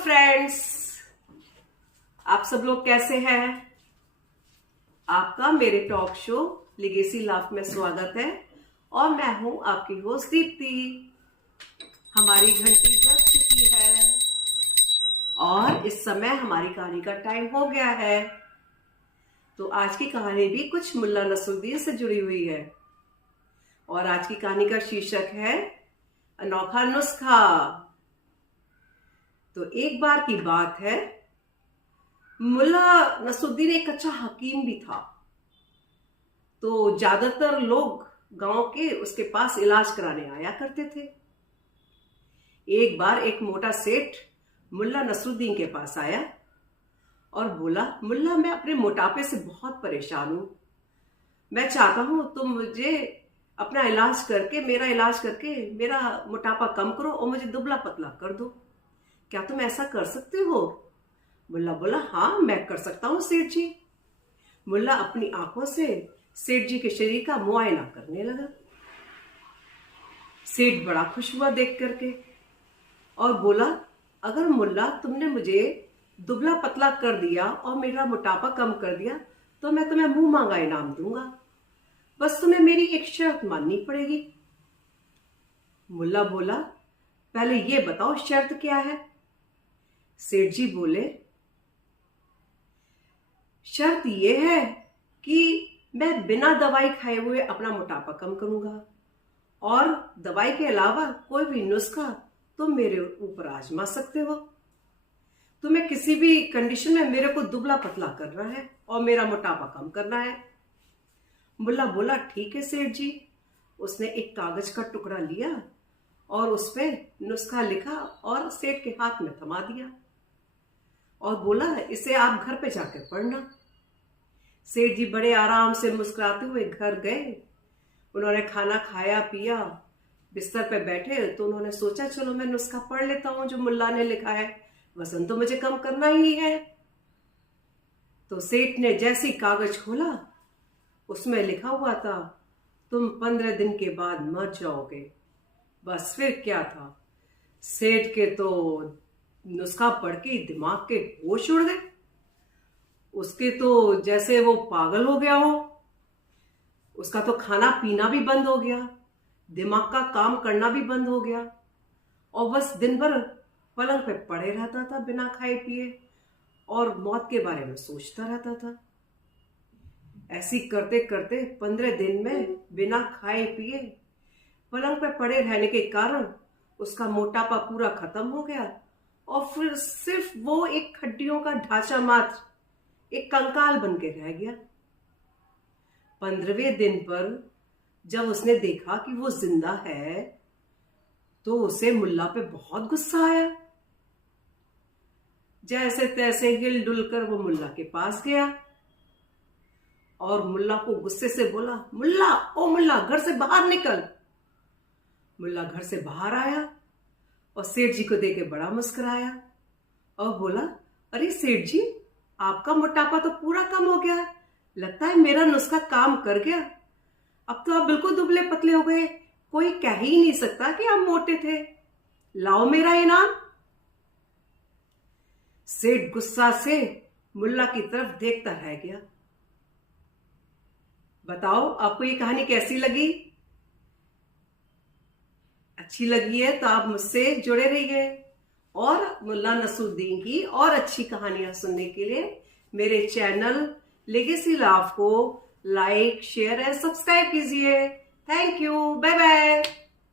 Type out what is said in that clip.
Friends, आप सब लोग कैसे हैं। आपका मेरे टॉक शो लेगेसी लाफ में स्वागत है और मैं हूं आपकी होस्ट दीप्ति। हमारी घंटी बज चुकी है और इस समय हमारी कहानी का टाइम हो गया है। तो आज की कहानी भी कुछ मुल्ला नसरुद्दीन से जुड़ी हुई है और आज की कहानी का शीर्षक है अनोखा नुस्खा। तो एक बार की बात है, मुल्ला नसरुद्दीन एक अच्छा हकीम भी था। तो ज्यादातर लोग गांव के उसके पास इलाज कराने आया करते थे। एक बार एक मोटा सेठ मुल्ला नसरुद्दीन के पास आया और बोला, मुल्ला मैं अपने मोटापे से बहुत परेशान हूं। मैं चाहता हूं तुम मुझे अपना इलाज करके मेरा मोटापा कम करो और मुझे दुबला पतला कर दो। क्या तुम ऐसा कर सकते हो? मुल्ला बोला, हाँ मैं कर सकता हूँ सेठ जी। मुल्ला अपनी आंखों से सेठ जी के शरीर का मुआयना करने लगा। सेठ बड़ा खुश हुआ देख करके और बोला, अगर मुल्ला तुमने मुझे दुबला पतला कर दिया और मेरा मोटापा कम कर दिया तो मैं तुम्हें मुंह मांगा इनाम दूंगा, बस तुम्हें मेरी एक शर्त माननी पड़ेगी। मुल्ला बोला, पहले ये बताओ शर्त क्या है? सेठ जी बोले, शर्त यह है कि मैं बिना दवाई खाए हुए अपना मोटापा कम करूंगा और दवाई के अलावा कोई भी नुस्खा तुम मेरे ऊपर आजमा सकते हो। तुम्हें किसी भी कंडीशन में मेरे को दुबला पतला करना है और मेरा मोटापा कम करना है। मुल्ला बोला, ठीक है सेठ जी। उसने एक कागज का टुकड़ा लिया और उस पे नुस्खा लिखा और सेठ के हाथ में थमा दिया और बोला, इसे आप घर पे जाकर पढ़ना। सेठ जी बड़े आराम से मुस्कुराते हुए घर गए। उन्होंने खाना खाया पिया, बिस्तर पे बैठे तो उन्होंने सोचा, चलो मैं नुस्खा पढ़ लेता हूं जो मुल्ला ने लिखा है, वजन तो मुझे कम करना ही है। तो सेठ ने जैसे ही कागज खोला उसमें लिखा हुआ था, तुम 15 दिन के बाद मर जाओगे। बस फिर क्या था, सेठ के तो नुस्खा पढ़ के दिमाग के होश उड़ गए। उसके तो जैसे वो पागल हो गया हो। उसका तो खाना पीना भी बंद हो गया, दिमाग का काम करना भी बंद हो गया और बस दिन भर पलंग पे पड़े रहता था बिना खाए पिए और मौत के बारे में सोचता रहता था। ऐसी करते करते 15 दिन में बिना खाए पिए पलंग पे पड़े रहने के कारण उसका मोटापा पूरा खत्म हो गया और फिर सिर्फ वो एक हड्डियों का ढांचा मात्र एक कंकाल बन के रह गया। 15वें दिन पर जब उसने देखा कि वो जिंदा है तो उसे मुल्ला पे बहुत गुस्सा आया। जैसे तैसे हिल डुल कर वो मुल्ला के पास गया और मुल्ला को गुस्से से बोला, मुल्ला, ओ मुल्ला, घर से बाहर निकल। मुल्ला घर से बाहर आया और सेठ जी को देख के बड़ा मुस्कुराया और बोला, अरे सेठ जी, आपका मोटापा तो पूरा कम हो गया, लगता है मेरा नुस्खा काम कर गया। अब तो आप बिल्कुल दुबले पतले हो गए, कोई कह ही नहीं सकता कि आप मोटे थे। लाओ मेरा इनाम। सेठ गुस्सा से मुल्ला की तरफ देखता रह गया। बताओ आपको ये कहानी कैसी लगी? अच्छी लगी है तो आप मुझसे जुड़े रहिए और मुल्ला नसरुद्दीन की और अच्छी कहानियां सुनने के लिए मेरे चैनल लेगेसी लाफ को लाइक, शेयर एंड सब्सक्राइब कीजिए। Thank you, bye bye.